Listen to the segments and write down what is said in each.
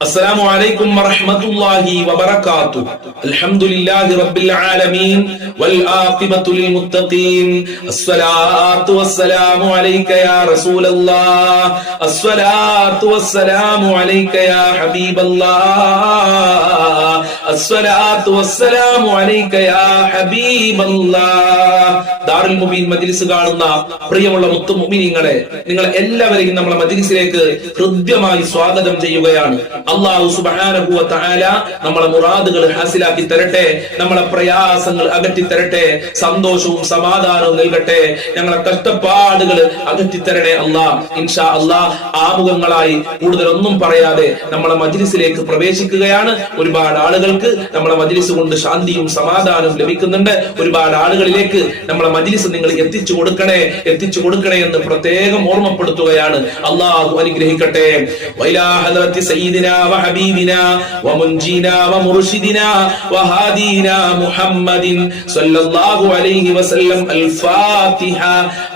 السلام عليكم ورحمة الله وبركاته. الحمد لله رب العالمين والعاقبة للمتقين. الصلاة والسلام عليك يا رسول الله. الصلاة والسلام عليك يا حبيب الله. الصلاة والسلام عليك يا حبيب الله. ദാറുൽ മുബീൻ മജ്ലിസ് കാണുന്ന പ്രിയമുള്ള മുത്തുമുഅ്മിനീങ്ങളെ, നിങ്ങൾ എല്ലാവരെയും നമ്മുടെ മജ്ലിസിലേക്ക് ഹൃദ്യമായി സ്വാഗതം ചെയ്യുകയാണ്. അല്ലാഹു സുബ്ഹാനഹു വ തആല നമ്മളെ മുറാദുകൾ ഹാസിലാക്കി തരട്ടെ, നമ്മളെ പ്രയാസങ്ങൾ അകറ്റി തരട്ടെ, സന്തോഷവും സമാധാനവും നൽകട്ടെ, ഞങ്ങളെ കഷ്ടപ്പാടുകൾ അകറ്റി തരണേ അല്ലാഹ്. ഇൻഷാ അല്ലാഹ് ആമുഖങ്ങളായി കൂടുതലൊന്നും പറയാതെ നമ്മളെ മജ്ലിസിലേക്ക് പ്രവേശിക്കുകയാണ്. ഒരുപാട് ആളുകൾക്ക് നമ്മളെ മജ്ലിസ് കൊണ്ട് ശാന്തിയും സമാധാനവും ലഭിക്കുന്നുണ്ട്. ഒരുപാട് ആളുകളിലേക്ക് നമ്മളെ മജ്ലിസ് നിങ്ങൾ എത്തിച്ചു കൊടുക്കണേ എന്ന് പ്രത്യേകം ഓർമ്മപ്പെടുത്തുകയാണ്. അല്ലാഹു അനുഗ്രഹിക്കട്ടെ. വഇലാ ഹദറത്തി സയ്യിദിനാ വഹബീബിനാ വമുൻജീനാ വമുർശിദിനാ വഹാദീനാ മുഹമ്മദിൻ സല്ലല്ലാഹു അലൈഹി വസല്ലം. അൽ ഫാത്തിഹ.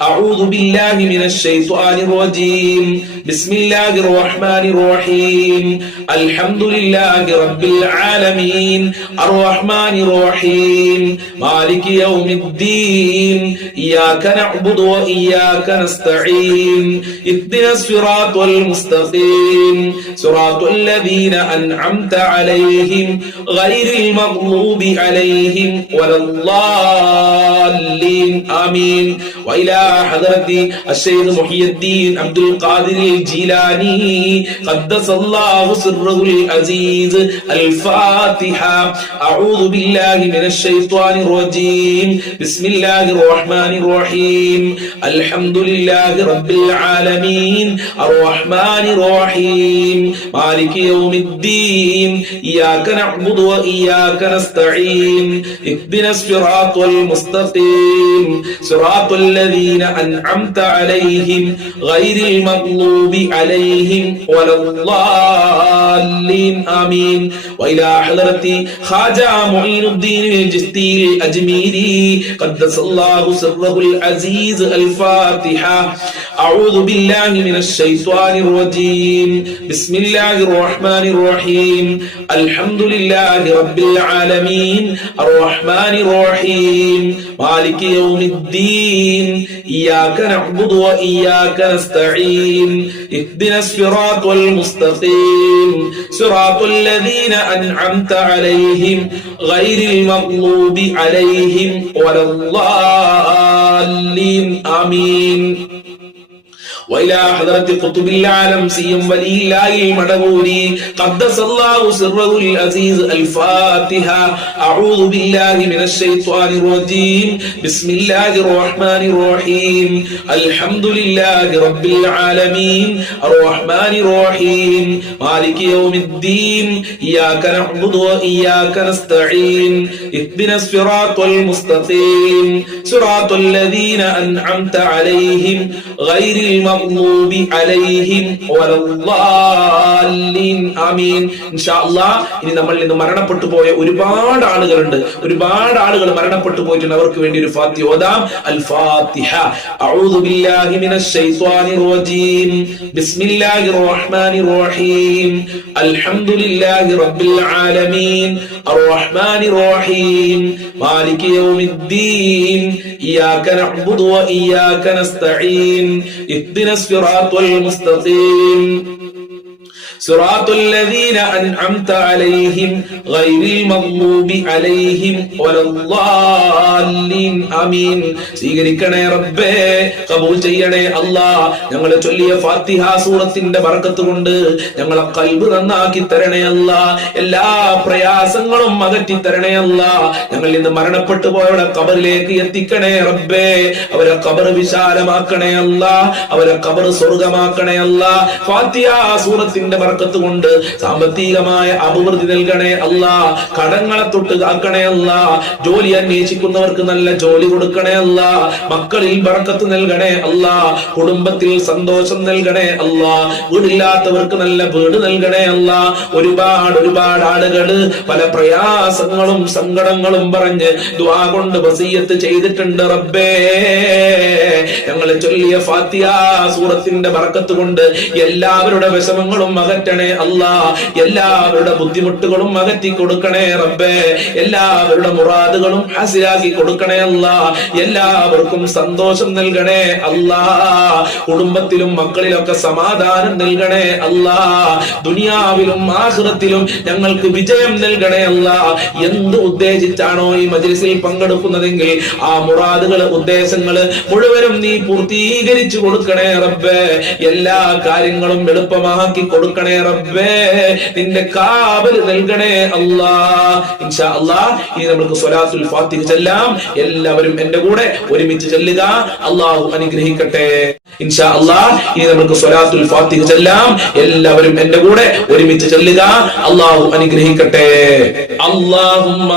അഊദു ബില്ലാഹി മിനശ് ശൈത്വാനിർ റജീം. ബിസ്മില്ലാഹിർ റഹ്മാനിർ റഹീം. അൽഹംദുലില്ലാഹി റബ്ബിൽ ആലമീൻ അർറഹ്മാനിർ റഹീം മാലികി യൗമിദ്ദീൻ. ഇയ്യാക നഅ്ബുദു വഇയ്യാക നസ്തഈൻ. ഇഹ്ദിനസ് സിറാത്തൽ മുസ്തഖീം സിറാത്തൽ ലദീന അൻഅംത അലൈഹിം ഗൈറിൽ മഗ്ദൂബി അലൈഹിം വലദ്ദാല്ലീൻ. ആമീൻ. വഇലാ ഹദറത്തി അശ്ശൈഖ് മുഹിയുദ്ദീൻ അബ്ദുൽ ഖാദിർ الجيلاني قدس الله سره العزيز. الفاتحة. أعوذ بالله من الشيطان الرجيم. بسم الله الرحمن الرحيم. الحمد لله رب العالمين الرحمن الرحيم مالك يوم الدين. إياك نعبد وإياك نستعين. اهدنا الصراط المستقيم صراط الذين أنعمت عليهم غير المغضوب عليهم ولا الضالين. آمين. وإلى حضرة خواجة معين الدين الجستي الأجميري قدس الله سره العزيز. الفاتحة. أعوذ بالله من الشيطان الرجيم. بسم الله الرحمن الرحيم. الحمد لله رب العالمين الرحمن الرحيم مالك يوم الدين. إياك نعبد وإياك نستعين. اهدنا الصراط المستقيم صراط الذين أنعمت عليهم غير المغضوب عليهم ولا الضالين. آمين. وإلى حضرة قطب العالم سيم ولي الله المدبوري قدس الله سره العزيز. الفاتحة. أعوذ بالله من الشيطان الرجيم. بسم الله الرحمن الرحيم. الحمد لله رب العالمين الرحمن الرحيم مالك يوم الدين. إياك نعبد وإياك نستعين. اهدنا الصراط المستقيم صراط الذين أنعمت عليهم غير المغضوب عليهم ولا الضالين. ആമീൻ. ഇൻഷാ അല്ലാഹ് ഇനി നമ്മളിൽ നിന്ന് മരണപ്പെട്ടു പോയ ഒരുപാട് ആളുകൾ മരണപ്പെട്ടു പോയിട്ടുണ്ട്. അവർക്ക് വേണ്ടി ഒരു ഫാത്തിഹ ഓതാം. അൽ ഫാത്തിഹ. അഊദു ബില്ലാഹി മിനശ് ശൈത്വാനിർ റജീം. ബിസ്മില്ലാഹിർ റഹ്മാനിർ റഹീം. അൽഹംദുലില്ലാഹി റബ്ബിൽ ആലമീൻ അർറഹ്മാനിർ റഹീം മാലികി യൗമിദ്ദീൻ. ഇയ്യാക നഅ്ബുദു വഇയ്യാക നസ്തഈൻ. اهدنا الصراط المستقيم صراط الذين أنعمت عليهم غير المغضوب عليهم ولا الضالين. ആമീൻ. സ്വീകരിക്കണേ റബ്ബേ, കബൂൽ ചെയ്യണേ അല്ലാഹ്. ഞങ്ങൾ ചൊല്ലിയ ഫാത്തിഹ സൂറത്തിന്റെ ബർക്കത്ത് കൊണ്ട് ഞങ്ങളെ ഖൽബ് നന്നാക്കി തരണേ അല്ലാഹ്. എല്ലാ പ്രയാസങ്ങളും അകറ്റി തരണേ അല്ലാഹ്. ഞങ്ങളിൽ നിന്ന് മരണപ്പെട്ടു പോയവരുടെ ഖബറിലേക്ക് എത്തിക്കണേ റബ്ബേ. അവരെ ഖബർ വിശാലമാക്കണേ അല്ലാഹ്. അവരെ ഖബർ സ്വർഗ്ഗമാക്കണേ അല്ലാഹ്. ഫാത്തിഹ സൂറത്തിന്റെ ബർക്കത്ത് കൊണ്ട് സാമ്പത്തികമായ അഭിവൃദ്ധി നൽകണേ അല്ലാഹ്. കടങ്ങളെ തൊട്ട് കാക്കണേ അല്ലാഹ്. ജോലി അന്വേഷിക്കുന്നവർക്ക് നല്ല ജോലി കൊടുക്കണേ അല്ലാഹ്. മക്കളിൽ ബർക്കത്ത് നൽകണേ അല്ലാഹ്. കുടുംബത്തിൽ സന്തോഷം നൽകണേ അല്ലാഹ്. വീടില്ലാത്തവർക്ക് നല്ല വീട് നൽകണേ അല്ലാഹ്. ഒരുപാട് ആളുകള് പല പ്രയാസങ്ങളും സങ്കടങ്ങളും പറഞ്ഞ് ദുആ കൊണ്ട് വസിയത്ത് ചെയ്തിട്ടുണ്ട് റബ്ബേ. ഞങ്ങൾ ചൊല്ലിയ ഫാത്തിഹ സൂറത്തിന്റെ ബർക്കത്ത് കൊണ്ട് എല്ലാവരുടെ വിഷമങ്ങളും അകറ്റി മാറ്റണേ അല്ലാ. എല്ലാവരുടെ ബുദ്ധിമുട്ടുകളും അകറ്റി കൊടുക്കണേ റബ്ബേ. എല്ലാവരുടെ മുറാദുകളും ഹാസിലാക്കി കൊടുക്കണേ അല്ലാ. എല്ലാവർക്കും സന്തോഷം നൽകണേ അല്ലാ. കുടുംബത്തിലും മക്കളിലൊക്കെ സമാധാനം നൽകണേ അല്ലാ. ദുനിയാവിലും ആഖിറത്തിലും ഞങ്ങൾക്ക് വിജയം നൽകണേ അല്ലാ. എന്ത് ഉദ്ദേശിച്ചാണോ ഈ മജ്ലിസിൽ പങ്കെടുക്കുന്നതെങ്കിൽ ആ മുറാദുകള് ഉദ്ദേശങ്ങള് മുഴുവനും നീ പൂർത്തീകരിച്ചു കൊടുക്കണേ റബ്ബേ. എല്ലാ കാര്യങ്ങളും എളുപ്പമാക്കി കൊടുക്കണേ റബ്ബേ. നിന്റെ കാവൽ നൽകണേ അല്ലാ. ഇൻഷാ അല്ലാഹ് ഇനി നമുക്ക് സ്വലാത്തുൽ ഫാത്തിഹ ചൊല്ലാം. എല്ലാവരും എന്റെ കൂടെ ഒരുമിച്ച് ചൊല്ലുക. അല്ലാഹു അനുഗ്രഹിക്കട്ടെ. ഇൻഷാ അല്ലാഹ് ഇനി നമുക്ക് സ്വലാത്തുൽ ഫാത്തിഹ ചൊല്ലാം. എല്ലാവരും എന്റെ കൂടെ ഒരുമിച്ച് ചൊല്ലുക. അല്ലാഹു അനുഗ്രഹിക്കട്ടെ. അല്ലാഹുമ്മ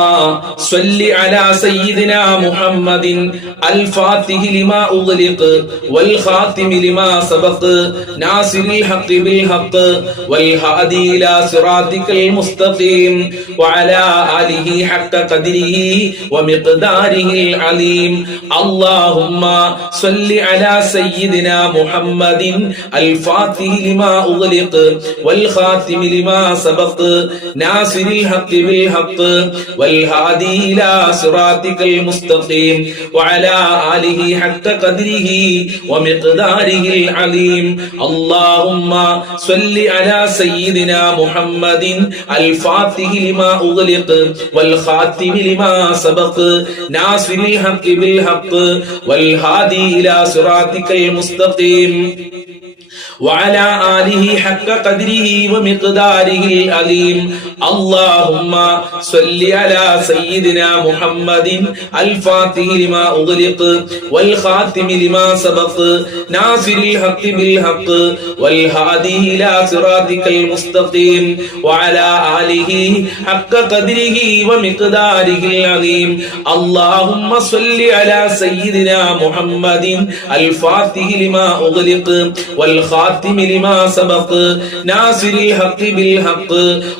സ്വല്ലി അലാ സയ്യിദിനാ മുഹമ്മദിൻ അൽ ഫാത്തിഹി ലിമാ ഉഗ്ലിഖ് വൽ ഖാതിമി ലിമാ സബഖ് നാസിറിൽ ഹഖ് ബിൽ ഹഖ് വൽ ഹാദി ഇലാ സിറാതിക്കൽ മുസ്തഖീം വഅലാ ആലിഹി ഹഖ ഖദ്രിഹി വമിഖ്ദാരിഹിൽ അലീം. അല്ലാഹുമ്മ സ്വല്ലി അലാ സയ്യിദിനാ മുഹമ്മദിൻ അൽ ഫാത്തിഹി ലിമാ ഉഗ്ലിഖ് വൽ ഖാതിമി ലിമാ സബഖ് നാസിറിൽ ഹഖ് ബിൽ ഹഖ് വൽ ഹാദി ഇലാ സിറാതിക്കൽ മുസ്തഖീം വഅലാ ആലിഹി ഹഖ ഖദ്രിഹി വമിഖ്ദാരിഹിൽ അലീം. അല്ലാഹുമ്മ സ്വല്ലി അലാ സയ്യിദിനാ മുഹമ്മദിൻ അൽ ഫാത്തിഹി ലിമാ ഉഗ്ലിഖ് വൽ ഖാതിമി ലിമാ സബഖ് നാസിറിൽ ഹഖ് ബിൽ ഹഖ് വൽ ഹാദി ഇലാ സിറാതിക്കൽ മുസ്തഖീം وعلى آله حق قدره ومقداره العظيم. اللهم صل على سيدنا محمد الفاتح لما أغلق والخاتم لما سبق ناصر الحق بالحق والهادي إلى صراطك المستقيم وعلى آله حق قدره ومقداره العظيم. اللهم صل على سيدنا محمد الفاتح لما أغلق والخاتم لما سبق ناصر الحق بالحق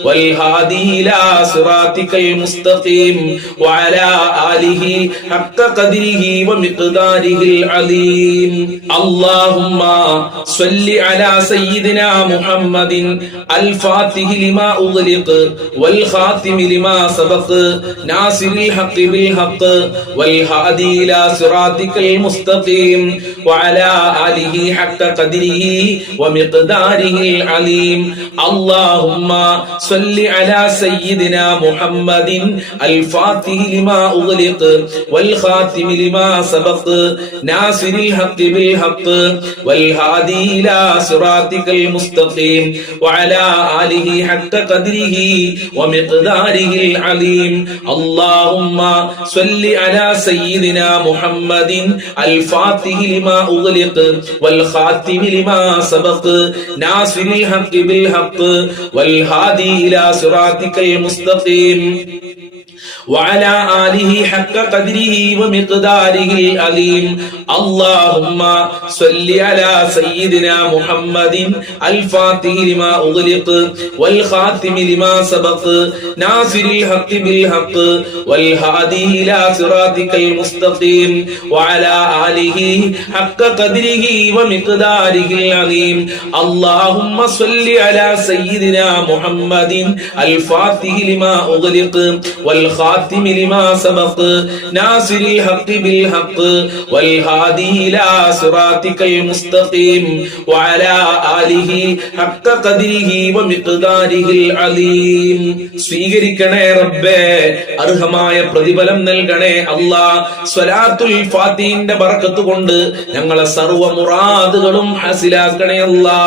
والهادي إلى صراطك المستقيم وعلى آله حق قدره ومقداره العظيم. اللهم صل على سيدنا محمد الفاتح لما أغلق والخاتم لما سبق ناصر الحق بالحق والهادي إلى صراطك المستقيم وعلى آله حق قدره ومقداره العليم. اللهم صل على سيدنا محمد الفاتح لما أغلق والخاتم لما سبق ناصر الحق بالحق والهادي إلى صراطك المستقيم وعلى آله حق قدره ومقداره العليم. اللهم صل على سيدنا محمد الفاتح لما أغلق والخاتم لما سبق ناصر الحق بالحق والهادي إلى صراطك المستقيم وعلى آله حق قدره ومقداره العظيم. اللهم صل على سيدنا محمد الفاتح لما أغلق والخاتم لما سبق ناصر الحق بالحق والهادي إلى صراطك المستقيم وعلى آله حق قدره ومقداره العظيم. اللهم صل على سيدنا محمد الفاتح لما أغلق والخاتم لما سبق ناصر الحق بالحق والهادي إلى صراطك المستقيم وعلى آله حق قدره ومقداره العظيم. സ്വീകരിക്കണേ റബ്ബേ, അർഹമായ പ്രതിഫലം നൽകണേ അല്ലാ. സ്വലാത്തുൽ ഫാത്തിഹിന്റെ ബർക്കത്ത് കൊണ്ട് ഞങ്ങളെ സർവ്വ മുറാദുകളും ഹാസിലാക്കണേ അല്ലാ.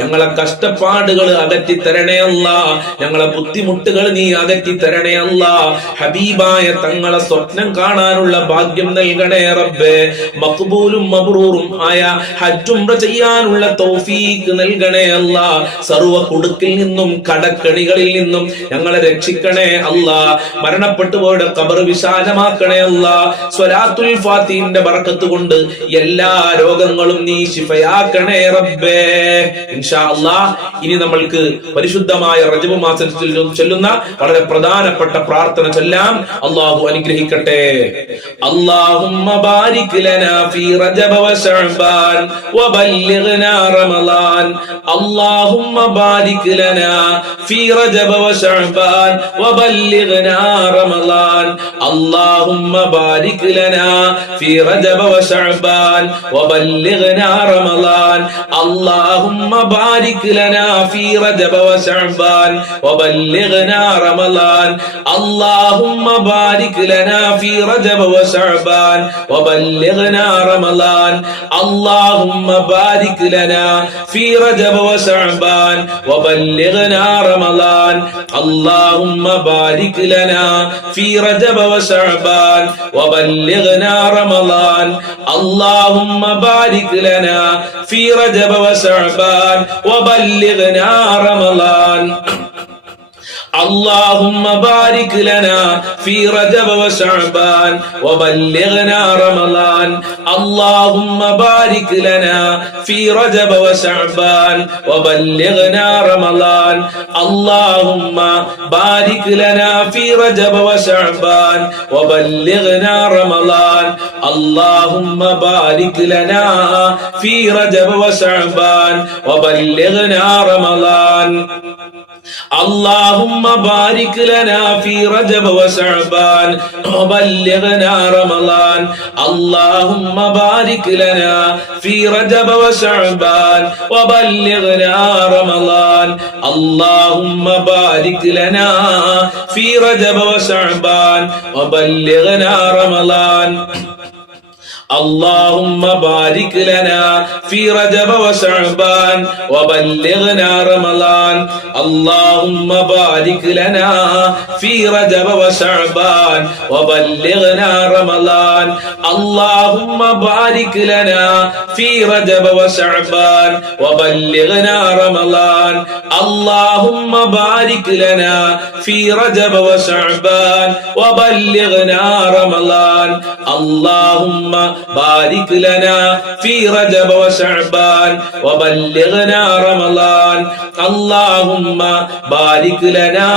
ഞങ്ങളെ കഷ്ടപ്പാടുകൾ അകറ്റി തരണേ അല്ലാ. ഞങ്ങളെ ബുദ്ധിമുട്ടുകൾ നീ അകറ്റി തരണേ അല്ലാ. ഹബീബായ തങ്ങളെ സ്വപ്നം കാണാനുള്ള ഭാഗ്യം നൽകണേ റബ്ബേ. മഖ്ബൂലും മബ്റൂറും ആയ ഹജ്ജ് ഉംറ ചെയ്യാനുള്ള തൗഫീഖ് നൽകണേ അല്ലാ. സർവ്വ കുടുക്കിൽ നിന്നും കടക്കണികളിൽ നിന്നും ഞങ്ങളെ രക്ഷിക്കണേ അല്ലാ. മരണപ്പെട്ടു പോയുടെ ഖബർ വിശാലമാക്കണേ അല്ലാ. സ്വലാത്തുൽ ഫാത്തിഹിന്റെ ബർക്കത്ത് കൊണ്ട് എല്ലാ രോഗങ്ങളും നീ ശിഫയാക്കണേ റബ്ബേ. ഇൻഷാ അല്ലാഹ് ഇനി നമ്മൾക്ക് പരിശുദ്ധമായ റജബ് മാസത്തിൽ ചൊല്ലുന്ന വളരെ പ്രധാനപ്പെട്ട പ്രാർത്ഥന ചൊല്ലാം. ചെല്ലാം. അല്ലാഹു അനുഗ്രഹിക്കട്ടെ. അല്ലാഹുമ്മ ബാരിക് ലനാ ഫീ റജബ വ ശഅബാൻ വബല്ലിഗ്നാ റമളാൻ. അല്ലാഹുമ്മ ബാരിക് ലനാ ഫീ റജബ വ ശഅബാൻ വബല്ലിഗ്നാ റമളാൻ. അല്ലാഹുമ്മ ബാരിക് ലനാ ഫീ റജബ വ ശഅബാൻ വബല്ലിഗ്നാ റമളാൻ. അല്ലാഹുമ്മ ബാരിക് ലനാ ഫീ റജബ വ ശഅബാൻ വബല്ലിഗ്നാ റമളാൻ. അല്ലാഹുമ്മ ബാരിക് ലനാ ഫീ റജബ വ ശഅബാൻ വബല്ലിഗ്നാ റമളാൻ. അല്ലാഹുമ്മ ബാരിക് ലനാ ഫീ റജബ വ ശഅബാൻ വബല്ലിഗ്നാ റമളാൻ. അല്ലാഹുമ്മ ബാരിക് ലനാ ഫീ റജബ വ ശഅബാൻ വബല്ലിഗ്നാ റമളാൻ. അല്ലാഹുമ്മ ബാരിക് ലനാ ഫീ റജബ വ ശഅബാൻ വബല്ലിഗ്നാ റമളാൻ. اللهم بارك لنا في رجب وشعبان وبلغنا رمضان. اللهم بارك لنا في رجب وشعبان وبلغنا رمضان. اللهم بارك لنا في رجب وشعبان وبلغنا رمضان. اللهم بارك لنا في رجب وشعبان وبلغنا رمضان. اللهم بارك لنا في رجب وشعبان وبلغنا رمضان. اللهم بارك لنا في رجب وشعبان وبلغنا رمضان. اللهم بارك لنا في رجب وشعبان وبلغنا رمضان. اللهم بارك لنا في رجب وشعبان وبلغنا رمضان. اللهم بارك لنا في رجب وشعبان وبلغنا رمضان. اللهم بارك لنا في رجب وشعبان وبلغنا رمضان. اللهم بارك لنا في رجب وشعبان وبلغنا رمضان. اللهم بارك لنا في رجب وشعبان وبلغنا رمضان. اللهم بارك لنا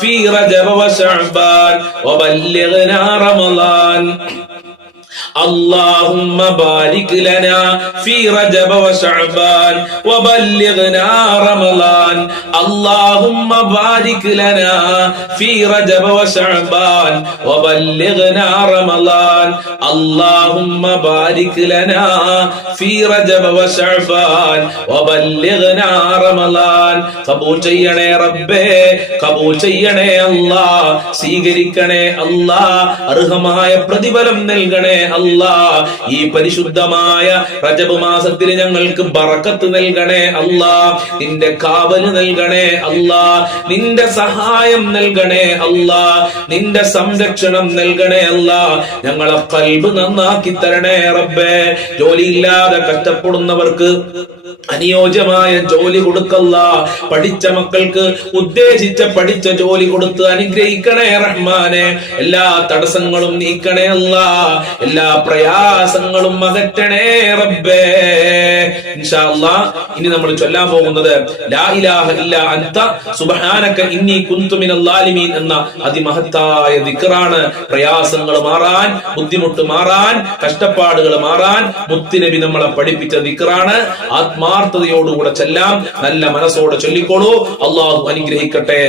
في رجب وشعبان وبلغنا رمضان. اللهم بارك لنا في رجب وشعبان وبلغنا رمضان. اللهم بارك لنا في رجب وشعبان وبلغنا رمضان. اللهم بارك لنا في رجب وشعبان وبلغنا رمضان. قبول ചെയ്യണേ റബ്ബേ, കബൂൽ ചെയ്യണേ അല്ലാഹ്, സ്വീകരിക്കണേ അല്ലാഹ്, അർഹമായ പ്രതിഫലം നൽകണേ അല്ലാഹ്. ഈ പരിശുദ്ധമായ റജബ് മാസത്തിൽ ഞങ്ങൾക്ക് ബറക്കത്ത് നൽകണേ അല്ലാഹ്, നിന്റെ കാവല് നൽകണേ അല്ലാഹ്, നിന്റെ സഹായം നൽകണേ അല്ലാഹ്, നിന്റെ സംരക്ഷണം നൽകണേ അല്ലാഹ്. ഞങ്ങളെ ഖൽബ് നന്നാക്കി തരണേ റബ്ബേ. ജോലിയില്ലാതെ കഷ്ടപ്പെടുന്നവർക്ക് അനുയോജ്യമായ ജോലി കൊടുക്കല്ല. പഠിച്ച മക്കൾക്ക് ഉദ്ദേശിച്ച പഠിച്ച ജോലി കൊടുത്ത് അനുഗ്രഹിക്കണേ റഹ്മാനെ. എല്ലാ തടസ്സങ്ങളും നീക്കണേ അല്ലാ, എല്ലാ പ്രയാസങ്ങളും അകറ്റണേ റബ്ബേ. ഇൻഷാ അല്ലാഹ് ഇനി നമ്മൾ ചൊല്ലാൻ പോകുന്നത് ലാ ഇലാഹ ഇല്ലാ അൻത സുബ്ഹാനക ഇന്നി കുന്തു മിനൽ ളാലിമീൻ എന്ന അതിമഹത്തായ ദിക്റാണ്. പ്രയാസങ്ങൾ മാറാൻ, ബുദ്ധിമുട്ട് മാറാൻ, കഷ്ടപ്പാടുകൾ മാറാൻ മുത്തുനബി നമ്മളെ പഠിപ്പിച്ച ദിക്റാണ്. ആത്മാർത്ഥതയോടുകൂടെ ചെല്ലാം, നല്ല മനസ്സോടെ ചൊല്ലിക്കോളൂ. അള്ളാഹു അനുഗ്രഹിക്കട്ടെ.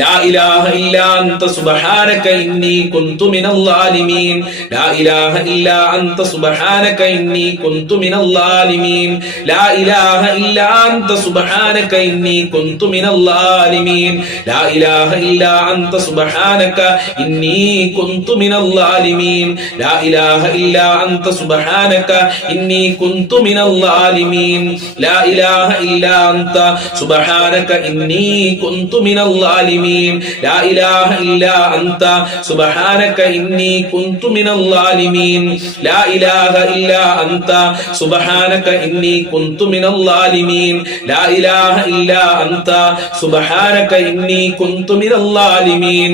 لا إله إلا أنت سبحانك إني كنت من الظالمين. لا إله إلا أنت سبحانك إني كنت من الظالمين. لا إله إلا أنت سبحانك إني كنت من الظالمين. لا إله إلا أنت سبحانك إني كنت من الظالمين. لا إله إلا أنت سبحانك إني كنت من الظالمين. لا إله إلا أنت سبحانك إني كنت من الظالمين. لا إله إلا أنت سبحانك إني كنت من الظالمين. لا إله إلا أنت سبحانك إني كنت من الظالمين. لا إله إلا أنت سبحانك إني كنت من الظالمين.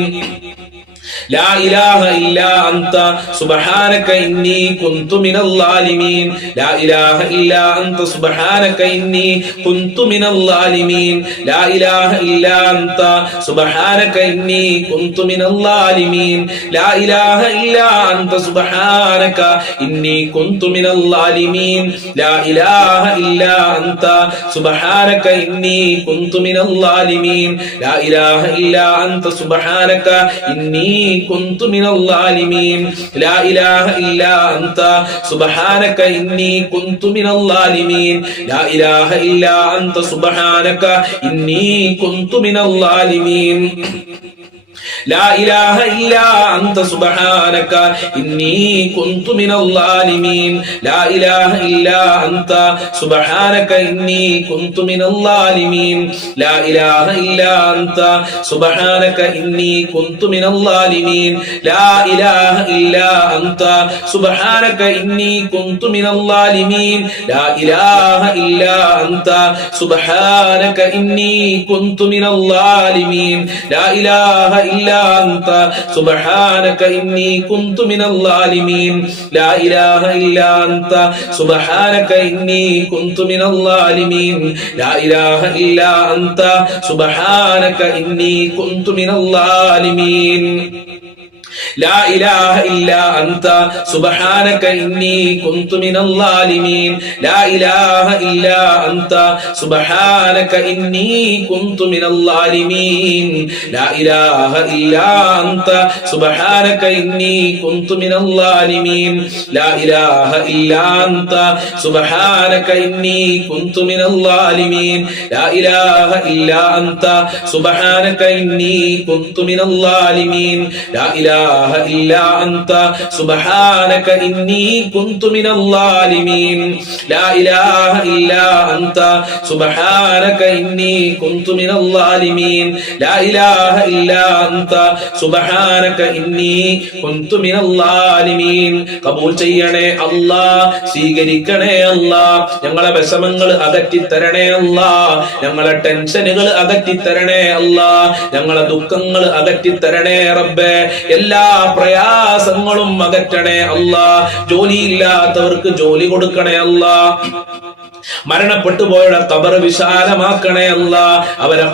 ലാ ഇലാഹ ഇല്ലാ അൻത സുബ്ഹാനക ഇന്നി കുന്തു മിനൽ ളാലിമീൻ ലാ ഇലാഹ ഇല്ലാ അൻത സുബ്ഹാനക ഇന്നി കുന്തു മിനൽ ളാലിമീൻ ലാ ഇലാഹ ഇല്ലാ അൻത സുബ്ഹാനക ഇന്നി കുന്തു മിനൽ ളാലിമീൻ ലാ ഇലാഹ ഇല്ലാ അൻത സുബ്ഹാനക ഇന്നി കുന്തു മിനൽ ളാലിമീൻ ലാ ഇലാഹ ഇല്ലാ അൻത സുബ്ഹാനക ഇന്നി കുന്തു മിനൽ ളാലിമീൻ ലാ ഇലാഹ ഇല്ലാ അൻത സുബ്ഹാനക ഇന്നി കുന്തു മിനൽ ളാലിമീൻ ലാ ഇലാഹ ഇല്ലാ അൻത സുബ്ഹാനക ഇന്നി കുന്തു മിനൽ ളാലിമീൻ ലാ ഇലാഹ ഇല്ലാ അൻത സുബ്ഹാനക ഇന്നി കുന്തു മിനൽ ളാലിമീൻ لا إله إلا أنت سبحانك إني كنت من الظالمين لا إله إلا أنت سبحانك إني كنت من الظالمين لا إله إلا أنت سبحانك إني كنت من الظالمين لا إله إلا أنت سبحانك إني كنت من الظالمين لا إله إلا أنت سبحانك إني كنت من الظالمين لا إله إلا أنت سبحانك إني كنت من الظالمين لا إله إلا أنت سبحانك إني كنت من الظالمين لا إله إلا أنت سبحانك إني كنت من الظالمين لا إله إلا أنت سبحانك إني كنت من الظالمين لا إله إلا أنت سبحانك إني كنت من الظالمين لا إله إلا أنت سبحانك إني كنت من الظالمين لا إله إلا أنت سبحانك إني كنت من الظالمين لا إله إلا أنت سبحانك إني كنت من الظالمين لا إله إلا أنت سبحانك إني كنت من الظالمين لا إله إلا أنت سبحانك إني كنت من الظالمين لا إله إلا أنت سبحانك إني كنت من الظالمين قبول ചെയ്യണേ അല്ലാഹ് സ്വീകരിക്കണേ അല്ലാഹ് ഞങ്ങളെ വിഷമങ്ങൾ അകറ്റി തരണേ അല്ലാഹ് ഞങ്ങളെ ടെൻഷനുകൾ അകറ്റി തരണേ അല്ലാഹ് ഞങ്ങളെ ദുഃഖങ്ങൾ അകറ്റി തരണേ റബ്ബേ എല്ലാ പ്രയാസങ്ങളും അകറ്റണേ അല്ലാഹ് ജോലിയില്ലാത്തവർക്ക് ജോലി കൊടുക്കണേ അല്ലാഹ് മരണപ്പെട്ടു പോയവരുടെ ഖബർ വിശാലമാക്കണേ അല്ലാഹ് അവരെ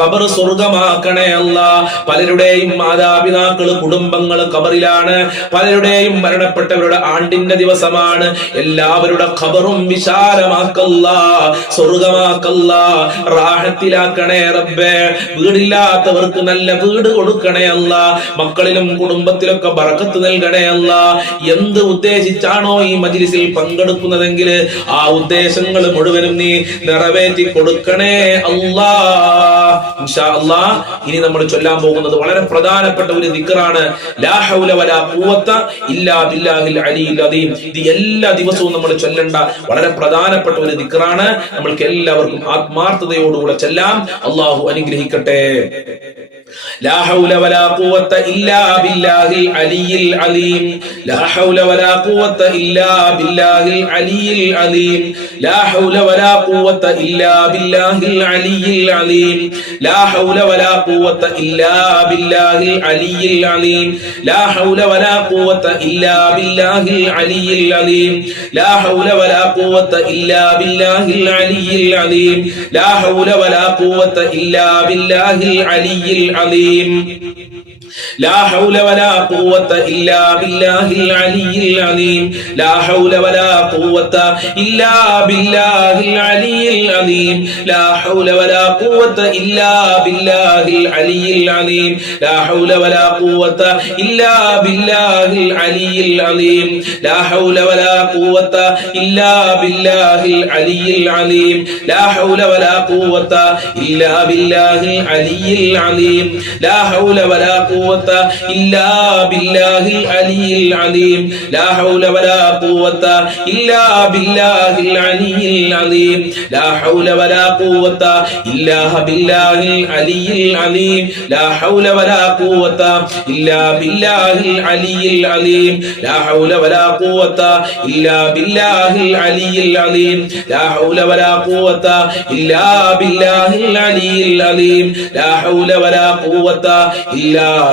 ഖബർ സ്വർഗ്ഗമാക്കണേ അല്ലാഹ് പലരുടെയും മാതാപിതാക്കൾ കുടുംബങ്ങൾ ഖബറിലാണ് പലരുടെയും മരണപ്പെട്ടവരുടെ ആണ്ടിന്റെ ദിവസമാണ് എല്ലാവരുടെ ഖബറും വിശാലമാക്കല്ലാഹ് സ്വർഗ്ഗമാക്കല്ലാഹ് റാഹത്തിലാക്കണേ റബ്ബേ വീടില്ലാത്തവർക്ക് നല്ല വീട് കൊടുക്കണേ അല്ലാഹ് മക്കളിലും കുടുംബത്തിലൊക്കെ ബറക്കത്ത് നൽകണേ അല്ലാഹ് എന്ത് ഉദ്ദേശിച്ചാണോ ഈ മജ്ലിസിൽ പങ്കെടുക്കുന്നതെങ്കിൽ ആ ഉദ്ദേശങ്ങൾ മുഴുവനും നീ നിറവേറ്റി കൊടുക്കണേ അല്ലാഹ് ഇൻഷാ അല്ലാഹ് ഇനി നമ്മൾ ചൊല്ലാൻ പോകുന്നത് വളരെ പ്രധാനപ്പെട്ട ഒരു ദിക്റാണ് ലാ ഹൗല വലാ ഖുവത ഇല്ലാ ബില്ലാഹിൽ അലിയിൽ അദീം ഇത് എല്ലാ ദിവസവും നമ്മൾ ചൊല്ലേണ്ട വളരെ പ്രധാനപ്പെട്ട ഒരു ദിക്റാണ് നമ്മൾക്ക് എല്ലാവർക്കും ആത്മാർത്ഥതയോടുകൂടെ ചൊല്ലാം അല്ലാഹു അനുഗ്രഹിക്കട്ടെ لا حول ولا قوة إلا بالله العلي العظيم لا حول ولا قوة إلا بالله العلي العظيم لا حول ولا قوة إلا بالله العلي العظيم لا حول ولا قوة إلا بالله العلي العظيم لا حول ولا قوة إلا بالله العلي العظيم لا حول ولا قوة إلا بالله العلي العظيم لا حول ولا قوة إلا بالله العلي العظيم لا حول ولا قوة إلا بالله العلي العظيم لا حول ولا قوة إلا بالله العلي العظيم لا حول ولا قوة إلا بالله العلي العظيم لا حول ولا قوة إلا بالله العلي العظيم لا حول ولا قوة إلا بالله العلي العظيم لا حول ولا قوة إلا بالله العلي العظيم لا حول ولا قوة إلا بالله العلي العظيم لا حول ولا قوة إلا بالله العلي العظيم لا حول ولا قوة إلا بالله العلي العظيم لا حول ولا قوة إلا بالله العلي العظيم لا حول ولا قوة إلا بالله العلي العظيم لا حول ولا قوة إلا بالله العلي العظيم لا حول ولا قوة إلا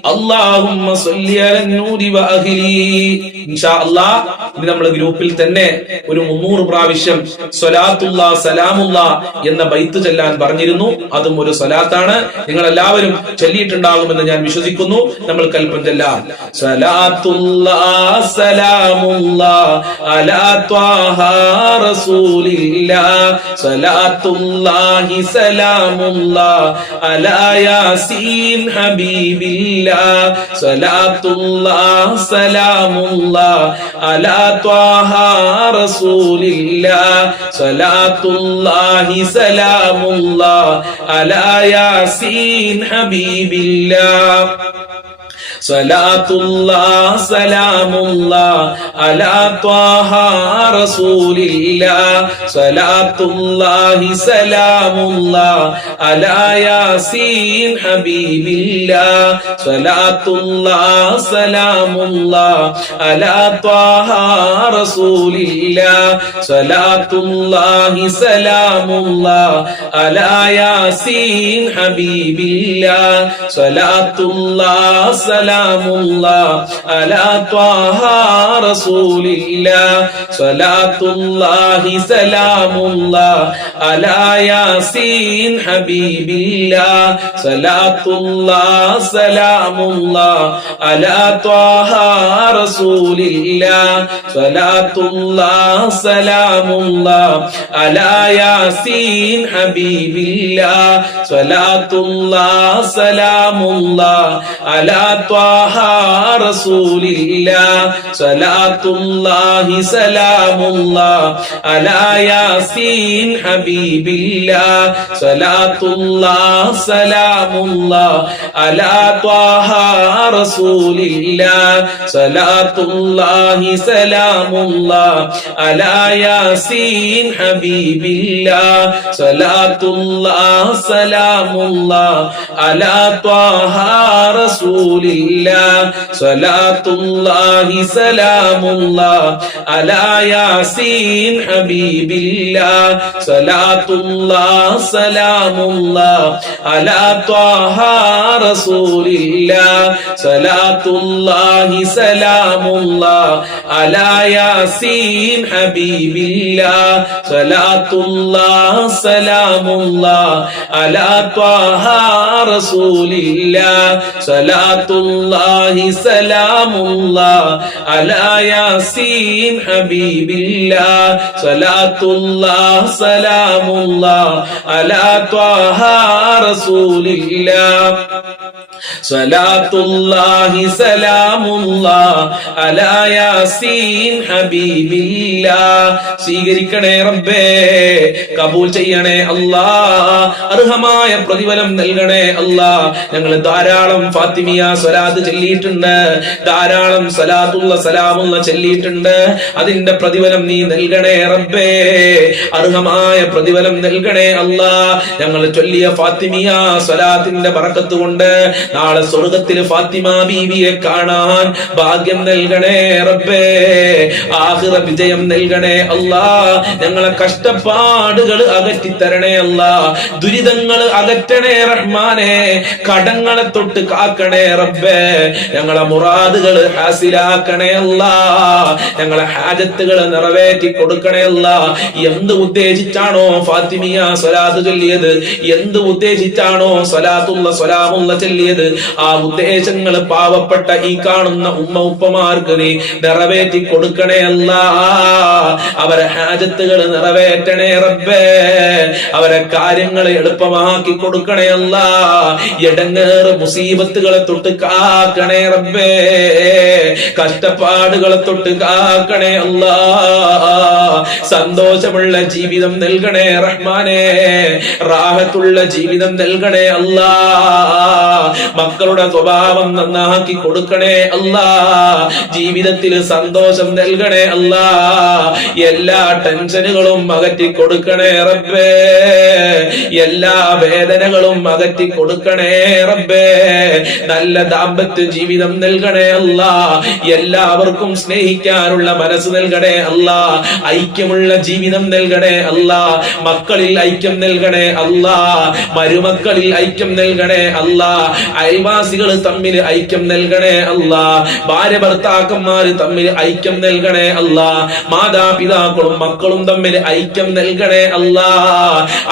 അല്ലാഹുമ്മ സ്വല്ലി അലൻ നൂരി വഅഹ്ലി. ഇൻഷാ അല്ലാഹ് ഇനി നമ്മൾ ഗ്രൂപ്പിൽ തന്നെ ഒരു 300 പ്രാവശ്യം സ്വലാത്തുല്ലാ സലാമുല്ലാ എന്ന ബൈത്ത് ചൊല്ലാൻ പറഞ്ഞിരുന്നു. അതും ഒരു സ്വലാത്താണ്. നിങ്ങൾ എല്ലാവരും ചൊല്ലിയിട്ടുണ്ടാകുമെന്ന് ഞാൻ വിശ്വസിക്കുന്നു. നമ്മൾ കൽപ്പം ചൊല്ലാം. സ്വലാത്തുല്ലാ സലാമുല്ലാ അലാ ത്വാഹ റസൂലില്ലാ സ്വലാത്തുല്ലാഹി സലാമുല്ലാ അലാ യാസീൻ ഹബീബില്ലാ സ്വലാത്തുല്ലാഹി സലാമുല്ലാ അലാ ത്വാഹ റസൂലില്ലാ സ്വലാത്തുല്ലാഹി സലാമുല്ലാ അലാ യാസീൻ ഹബീബില്ലാ സ്വലാത്തുല്ലാഹി സലാമുല്ലാ അലാ ത്വാഹ റസൂലില്ലാ സ്വലാത്തുല്ലാഹി സലാമുല്ലാ അലാ യാസീൻ ഹബീബില്ലാ സ്വലാത്തുല്ലാഹി സലാമുല്ലാ അലാ ത്വാഹ റസൂലില്ലാ സ്വലാത്തുല്ലാഹി സലാമുല്ലാ അലാ യാസീൻ ഹബീബില്ലാ സ്വലാത്തുല്ലാഹി സലാമുല്ലാ അലാ ത്വാഹ റസൂലില്ലാ സ്വലാത്തുല്ലാഹി സലാമുല്ലാ അലാ യാസീൻ ഹബീബില്ലാ സ്വലാത്തുല്ലാഹി സലാമുല്ലാ അലാ ത്വാഹ റസൂലില്ലാ സ്വലാത്തുല്ലാഹി സലാമുല്ലാ അലാ യാസീൻ ഹബീബില്ലാ സ്വലാത്തുല്ലാഹി സലാമുല്ലാ അലാ ത്വാഹ റസൂലില്ലാ സ്വലാത്തുല്ലാഹി സലാമുല്ലാ അലാ യാസീൻ ഹബീബില്ലാ സ്വലാത്തുല്ലാഹി സലാമുല്ലാ അലാ ത്വാഹ റസൂലില്ലാ സ്വലാത്തുല്ലാഹി സലാമുല്ലാ അലാ യാസീൻ ഹബീബില്ലാ സ്വലാത്തുല്ലാഹി സലാമുല്ലാ അലാ ത്വാഹ റസൂലില്ലാ സ്വലാത്തുല്ലാഹി സലാമുല്ലാ അലാ യാസീൻ ഹബീബില്ലാ സ്വലാത്തുല്ലാഹി സലാമുല്ലാ അലാ ത്വാഹ റസൂലില്ലാ സ്വലാത്തുല്ലാഹി സലാമുല്ലാ അലാ യാസീൻ ഹബീബില്ലാ സ്വലാത്തുല്ലാഹി സലാമുല്ലാ അലാ ത്വാഹ റസൂലില്ലാ സ്വലാത്തുല്ലാഹി സലാമുല്ലാ അലാ യാസീൻ ഹബീബില്ലാ സ്വലാത്തുല്ലാഹി സലാമുല്ലാ അലാ ത്വാഹ റസൂലില്ലാ സ്വലാത്തുല്ലാഹി സലാമുല്ലാ അലാ യാസീൻ ഹബീബില്ലാ. സ്വീകരിക്കണേ റബ്ബേ, കബൂൽ ചെയ്യണേ അല്ലാ, അർഹമായ പ്രതിഫലം നൽകണേ അല്ലാ. ഞങ്ങൾ ധാരാളം ഫാത്തിമിയ സ്വലാത്ത് ചൊല്ലിയിട്ടുണ്ട്, ധാരാളം സ്വലാത്തുള്ള സലാമുള്ള ചൊല്ലിയിട്ടുണ്ട്. അതിന്റെ പ്രതിഫലം നീ നൽകണേ റബ്ബേ, അർഹമായ പ്രതിഫലം നൽകണേ അല്ലാ. ഞങ്ങൾ ചൊല്ലിയ ഫാത്തിമിയ സ്വലാത്തിന്റെ ബറക്കത്ത് കൊണ്ട് നാളെ സ്വർഗത്തിൽ ഫാത്തിമ ബീവിയെ കാണാൻ ഭാഗ്യം നൽകണേ റബ്ബേ, ആഖിറ വിജയം നൽകണേ അല്ലാ. ഞങ്ങളെ കഷ്ടപ്പാടുകൾ അകറ്റിത്തരണേ അല്ലാ, ദുരിതങ്ങൾ അകറ്റണേ റഹ്മാനെ, കടങ്ങളെ തൊട്ട് കാക്കണേ റബ്ബേ, ഞങ്ങളെ മുറാദുകൾ ഹാസിലാക്കണേ അല്ലാ, ഞങ്ങളെ ഹാജത്തുകൾ നിറവേറ്റി കൊടുക്കണേ അല്ലാ. എന്ത് ഉദ്ദേശിച്ചാണോ ഫാത്തിമിയ സ്വലാത്ത് ചൊല്ലിയത്, എന്ത് ഉദ്ദേശിച്ചാണോ സ്വലാത്തുള്ള സ്വലാമുള്ള ചൊല്ലിയത്, ആ ഉദ്ദേശങ്ങൾ പാവപ്പെട്ട ഈ കാണുന്ന ഉമ്മ ഉപ്പമാർക്ക് നീ നിറവേറ്റി കൊടുക്കണേ അല്ലാ. അവരെ ഹാജത്തുകൾ നിറവേറ്റണേ റബ്ബേ, അവരെ കാര്യങ്ങൾ എളുപ്പമാക്കി കൊടുക്കണേ അല്ലാ. എടങ്ങേറ് മുസീബത്തുകളെ തൊട്ട് കാക്കണേ റബ്ബേ, കഷ്ടപ്പാടുകളെ തൊട്ട് കാക്കണേ അല്ലാ. സന്തോഷമുള്ള ജീവിതം നൽകണേ റഹ്മാനെ, റാഹത്തുള്ള ജീവിതം നൽകണേ അല്ലാ. മക്കളുടെ സ്വഭാവം നന്നാക്കി കൊടുക്കണേ അല്ലാ, ജീവിതത്തിൽ സന്തോഷം നൽകണേ അല്ലാ. എല്ലാ ടെൻഷനുകളും അകറ്റി കൊടുക്കണേ റബ്ബേ, എല്ലാ വേദനകളും അകറ്റി കൊടുക്കണേ റബ്ബേ. നല്ല ദാമ്പത്യ ജീവിതം നൽകണേ അല്ലാ. എല്ലാവർക്കും സ്നേഹിക്കാനുള്ള മനസ്സ് നൽകണേ അല്ലാ. ഐക്യമുള്ള ജീവിതം നൽകണേ അല്ലാ. മക്കളിൽ ഐക്യം നൽകണേ അല്ലാ. മരുമക്കളിൽ ഐക്യം നൽകണേ അല്ലാ. അയൽവാസികൾ തമ്മിൽ ഐക്യം നൽകണേ അല്ലാ. ഭാര്യ ഭർത്താക്കന്മാര് തമ്മിൽ ഐക്യം നൽകണേ അല്ലാ. മാതാപിതാക്കളും മക്കളും തമ്മിൽ ഐക്യം നൽകണേ അല്ലാ.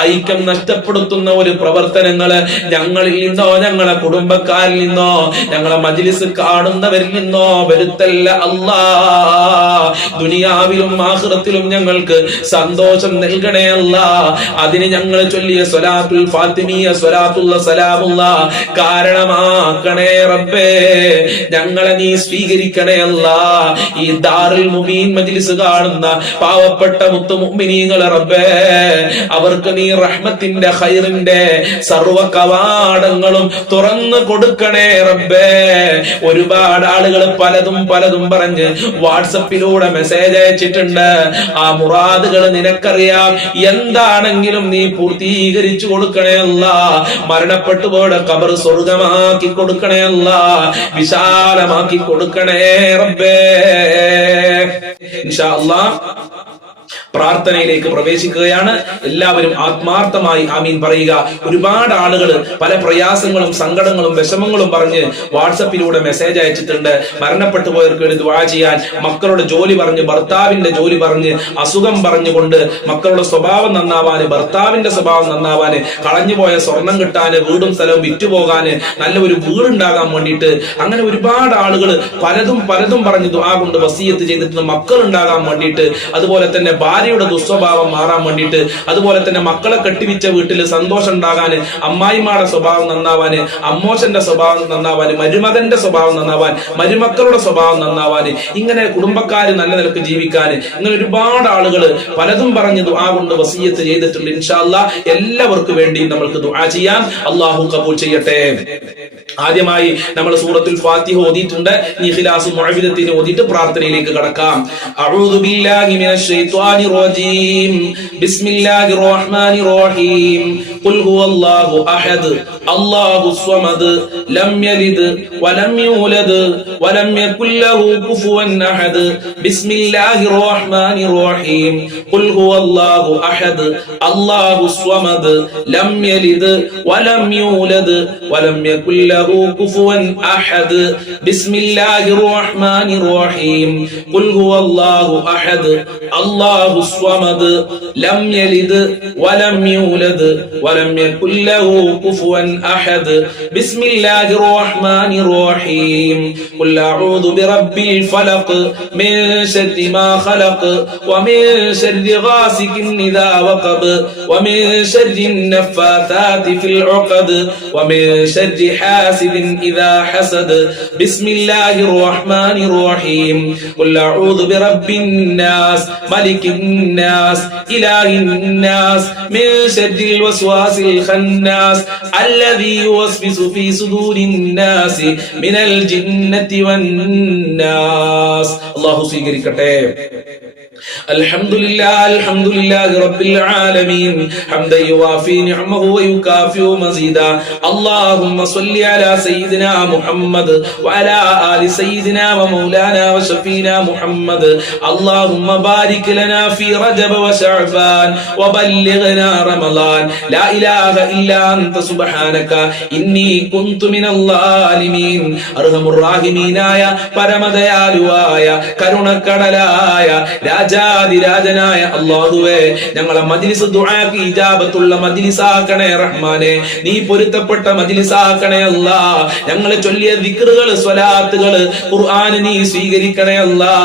ഐക്യം നഷ്ടപ്പെടുത്തുന്ന ഒരു പ്രവർത്തനങ്ങള് ഞങ്ങളിൽ നിന്നോ ഞങ്ങളെ കുടുംബക്കാരിൽ നിന്നോ ഞങ്ങളെ മജ്ലിസ് കാണുന്നവരിൽ നിന്നോ വരുത്തല്ല അല്ലാ. ദുനിയാവിലും ആഖിറത്തിലും ഞങ്ങൾക്ക് സന്തോഷം നൽകണേ അല്ലാ. അതിന് ഞങ്ങൾ ചൊല്ലിയ സ്വലാത്തുൽ ഫാത്തിമിയ സ്വലാത്തുള്ള സലാമുള്ള കാരണമാക്കണേ റബ്ബേ. ഞങ്ങളെ നീ സ്വീകരിക്കണേ അല്ലാ. ഈ ദാറുൽ മുബീൻ മജ്ലിസ് കാണുന്ന പാവപ്പെട്ട മുത്തു മുഅ്മിനീങ്ങളെ റബ്ബേ, അവർക്ക് നീ റഹ്മത്തിന്റെ ഖൈറിന്റെ സർവ്വ കവാടങ്ങളും തുറന്നു കൊടുക്കണേ റബ്ബേ. ഒരുപാട് ആളുകൾ പലതും പറഞ്ഞ് വാട്സപ്പിലൂടെ മെസ്സേജ് അയച്ചിട്ടുണ്ട്. ആ മുറാദുകൾ നിനക്കറിയാം. എന്താണെങ്കിലും നീ പൂർത്തീകരിച്ചു കൊടുക്കണേ അല്ലാ. മരണപ്പെട്ടു പോയ ഖബർ സ്വർഗമാക്കി കൊടുക്കണേ അല്ലാ. വിശാലമാക്കി കൊടുക്കണേ റബ്ബേ. ഇൻഷാ അല്ലാഹ് പ്രാർത്ഥനയിലേക്ക് പ്രവേശിക്കുകയാണ്. എല്ലാവരും ആത്മാർത്ഥമായി ആമീൻ പറയുക. ഒരുപാട് ആളുകൾ പല പ്രയാസങ്ങളും സങ്കടങ്ങളും വിഷമങ്ങളും പറഞ്ഞ് വാട്സപ്പിലൂടെ മെസ്സേജ് അയച്ചിട്ടുണ്ട്. മരണപ്പെട്ടു പോയവർക്ക് വേണ്ടി ദുആ ചെയ്യാൻ, മക്കളുടെ ജോലി പറഞ്ഞ്, ഭർത്താവിന്റെ ജോലി പറഞ്ഞ്, അസുഖം പറഞ്ഞുകൊണ്ട് മക്കളുടെ സ്വഭാവം നന്നാവാന്, ഭർത്താവിന്റെ സ്വഭാവം നന്നാവാന്, കളഞ്ഞുപോയ സ്വർണം കിട്ടാന്, വീടും സ്ഥലവും വിറ്റുപോകാന്, നല്ല ഒരു വീടുണ്ടാകാൻ വേണ്ടിയിട്ട്, അങ്ങനെ ഒരുപാട് ആളുകൾ പലതും പറഞ്ഞ് ദുആ കൊണ്ട് വസിയത്ത് ചെയ്തിട്ട് മക്കൾ ഉണ്ടാകാൻ വേണ്ടിയിട്ട്, അതുപോലെ തന്നെ ഭാര്യയുടെ ദുസ്വഭാവം മാറാൻ വേണ്ടിയിട്ട്, അതുപോലെ തന്നെ മക്കളെ കെട്ടിവിച്ച വീട്ടിൽ സന്തോഷം ഉണ്ടാകാന്, അമ്മായിമാരുടെ സ്വഭാവം നന്നാവാന്, അമ്മോശന്റെ സ്വഭാവം നന്നാവാന്, മരുമകന്റെ സ്വഭാവം നന്നാവാൻ, മരുമക്കളുടെ സ്വഭാവം നന്നാവാന്, ഇങ്ങനെ കുടുംബക്കാര് നല്ല നിലക്ക് ജീവിക്കാന്, ഇങ്ങനെ ഒരുപാട് ആളുകൾ പലതും പറഞ്ഞ് ദുആ കൊണ്ട് വസിയത്ത് ചെയ്തിട്ടുണ്ട്. ഇൻഷാ അല്ലാഹ് എല്ലാവർക്കും വേണ്ടി നമ്മൾക്ക് ദുആ ചെയ്യാം. അല്ലാഹു ഖബൂൽ ചെയ്യട്ടെ. ആദ്യമായി നമ്മൾ സൂറത്തുൽ ഫാത്തിഹ ഓതിയിട്ടുണ്ട്. ഇഖ്ലാസും മുഅവ്വിദത്തിന് ഓതിയിട്ട് പ്രാർത്ഥനയിലേക്ക് കടക്കാം. അഊദു ബില്ലാഹി മിനശ് ശൈത്വാനിർ റജീം. ബിസ്മില്ലാഹിർ റഹ്മാനിർ റഹീം. ഖുൽ ഹുവല്ലാഹു അഹദ് അല്ലാഹുസ് സ്വമദ് ലം യലിദ് വലം യൂലദ് വലം യകുൽ ലഹു കുഫുവൻ അഹദ്. ബിസ്മില്ലാഹിർ റഹ്മാനിർ റഹീം. ഖുൽ ഹുവല്ലാഹു അഹദ് അല്ലാഹുസ് സ്വമദ് ലം യലിദ് വലം യൂലദ് വലം യകുൽ ലഹു കുഫുവൻ അഹദ്. ബിസ്മില്ലാഹിർ റഹ്മാനിർ റഹീം. ഖുൽ ഹുവല്ലാഹു അഹദ് അല്ലാഹുസ് സ്വമദ് ലം യലിദ് വലം യൂലദ് വലം യകുൽ ലഹു കുഫുവൻ അഹദ്. ബിസ്മില്ലാഹിർ റഹ്മാനിർ റഹീം. ഖുൽ അഊദു ബിറബ്ബിൽ ഫലഖ് മിൻ ശർരി മാ ഖലഖ് വമിൻ ശർരി ഗാസികിൻ ഇദാ വഖബ് വമിൻ ശർരി النفاثات في العقد ومن شر حاسد إذا حسد. بسم الله الرحمن الرحيم. قل أعوذ برب الناس ملك الناس إله الناس من شر الوسواس الخناس الذي يوسوس في صدور الناس من الجنة والناس. الله സ്വീകരിക്കട്ടെ. الحمد لله رب العالمين حمدا يوافي نعمه ويكافئ مزيدا. اللهم صل على سيدنا محمد وعلى آل سيدنا ومولانا وشفينا محمد. اللهم بارك لنا في رجب وشعبان وبلغنا رمضان. لا إله إلا أنت سبحانك إني كنت من الظالمين. أرحم الراحمين آية പരമദയാലുവായ കരുണക്കടലായ രാജാതിരാജനായ അല്ലാഹുവേ, ഞങ്ങളെ മജ്ലിസ് ദുആക്ക് ഇജാബത്തുള്ള മജ്ലിസാക്കണേ റഹ്മാനെ. നീ പൊരുത്തപ്പെട്ട മജ്ലിസാക്കണേ അല്ലാ. ഞങ്ങൾ ചൊല്ലിയ ദിക്റുകൾ സ്വലാത്തുകൾ ഖുർആൻ നീ സ്വീകരിക്കണേ അല്ലാ.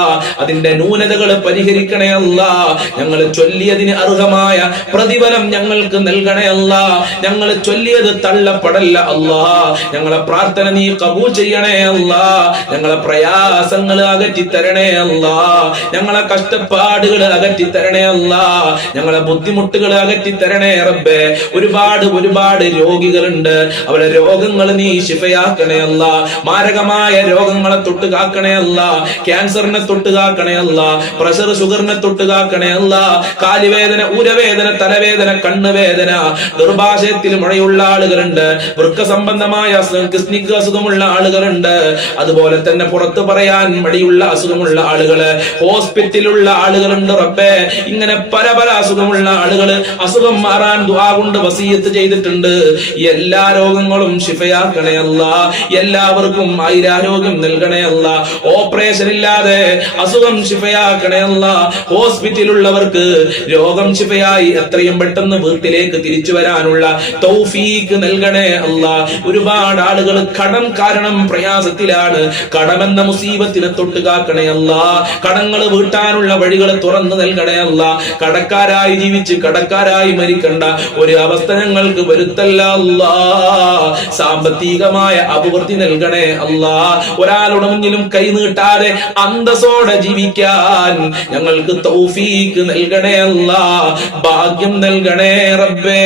അതിന്റെ ന്യൂനതകൾ പരിഹരിക്കണേ അല്ലാ. ഞങ്ങൾ ചൊല്ലിയതിന് അർഹമായ പ്രതിഫലം ഞങ്ങൾക്ക് നൽകണേ അല്ലാ. ഞങ്ങൾ ചൊല്ലിയത് തള്ളപ്പെടല്ല അല്ലാ. ഞങ്ങളെ പ്രാർത്ഥന നീ ഖബൂൽ ചെയ്യണേ അല്ലാ. ഞങ്ങളെ പ്രയാസങ്ങൾ അകറ്റി തരണേ അല്ലാ. ഞങ്ങളെ കഷ്ടപ്പാട് കഷ്ടപ്പാടുകൾ അകറ്റി തരണേ അല്ലാ, ഞങ്ങളെ ബുദ്ധിമുട്ടുകൾ അകറ്റി തരണേ റബ്ബേ. ഒരുപാട് രോഗികളുണ്ട്, അവരുടെ രോഗങ്ങൾ നീ ശിഫയാക്കണേ അല്ലാ. മാരകമായ രോഗങ്ങളെ തൊട്ട് കാക്കണേ അല്ലാ, ക്യാൻസറിനെ തൊട്ട് കാക്കണേ അല്ലാ, പ്രഷർ ഷുഗറിനെ തൊട്ട് കാക്കണേ അല്ലാ. കാലുവേദന, ഉരവേദന, തലവേദന, കണ്ണുവേദന, ഗർഭാശയത്തിൽ മുഴയുള്ള ആളുകളുണ്ട്, വൃക്ക സംബന്ധമായ കിഡ്നിക്ക് അസുഖമുള്ള ആളുകളുണ്ട്, അതുപോലെ തന്നെ പുറത്തു പറയാൻ മടിയുള്ള അസുഖമുള്ള ആളുകള്, ഹോസ്പിറ്റലിലുള്ള ആളുകളുണ്ട് റബ്ബേ. ഇങ്ങനെ പല അസുഖമുള്ള ആളുകള് അസുഖം മാറാൻ ദുആ കൊണ്ട് വസിയത്ത് ചെയ്തിട്ടുണ്ട്. എല്ലാ രോഗങ്ങളും ശിഫയാക്കണേ അല്ലാ, എല്ലാവർക്കും ആയുരാരോഗ്യം നൽകണേ അല്ലാ. ഓപ്പറേഷൻ ഇല്ലാതെ അസുഖം ശിഫയാക്കണേ അല്ലാ. ഹോസ്പിറ്റലുള്ളവർക്ക് രോഗം ശിഫയായി എത്രയും പെട്ടെന്ന് വീട്ടിലേക്ക് തിരിച്ചു വരാനുള്ള തൗഫീക്ക് നൽകണേ അല്ലാ. ഒരുപാട് ആളുകൾ കടം കാരണം പ്രയാസത്തിലാണ്, കടമെന്ന മുസീബത്തിനെ തൊട്ട് കാക്കണേ അല്ലാ. കടങ്ങൾ വീട്ടാനുള്ള വഴികൾ തുറന്നു നൽകണേ അല്ലാ. കടക്കാരായി ജീവിച്ച് കടക്കാരായി മരിക്കണ്ട ഒരു അവസ്ഥ ഞങ്ങൾക്ക് വരുത്തല്ല അല്ലാ. സാമ്പത്തികമായ അഭിവൃദ്ധി നൽകണേ അല്ലാ. ഒരാളുടെ മുന്നിലും കൈ നീട്ടാതെ അന്തസ്സോടെ ജീവിക്കാൻ ഞങ്ങൾക്ക് തൗഫീക്ക് നൽകണേ അല്ലാ. ഭാഗ്യം നൽകണേ റബ്ബേ.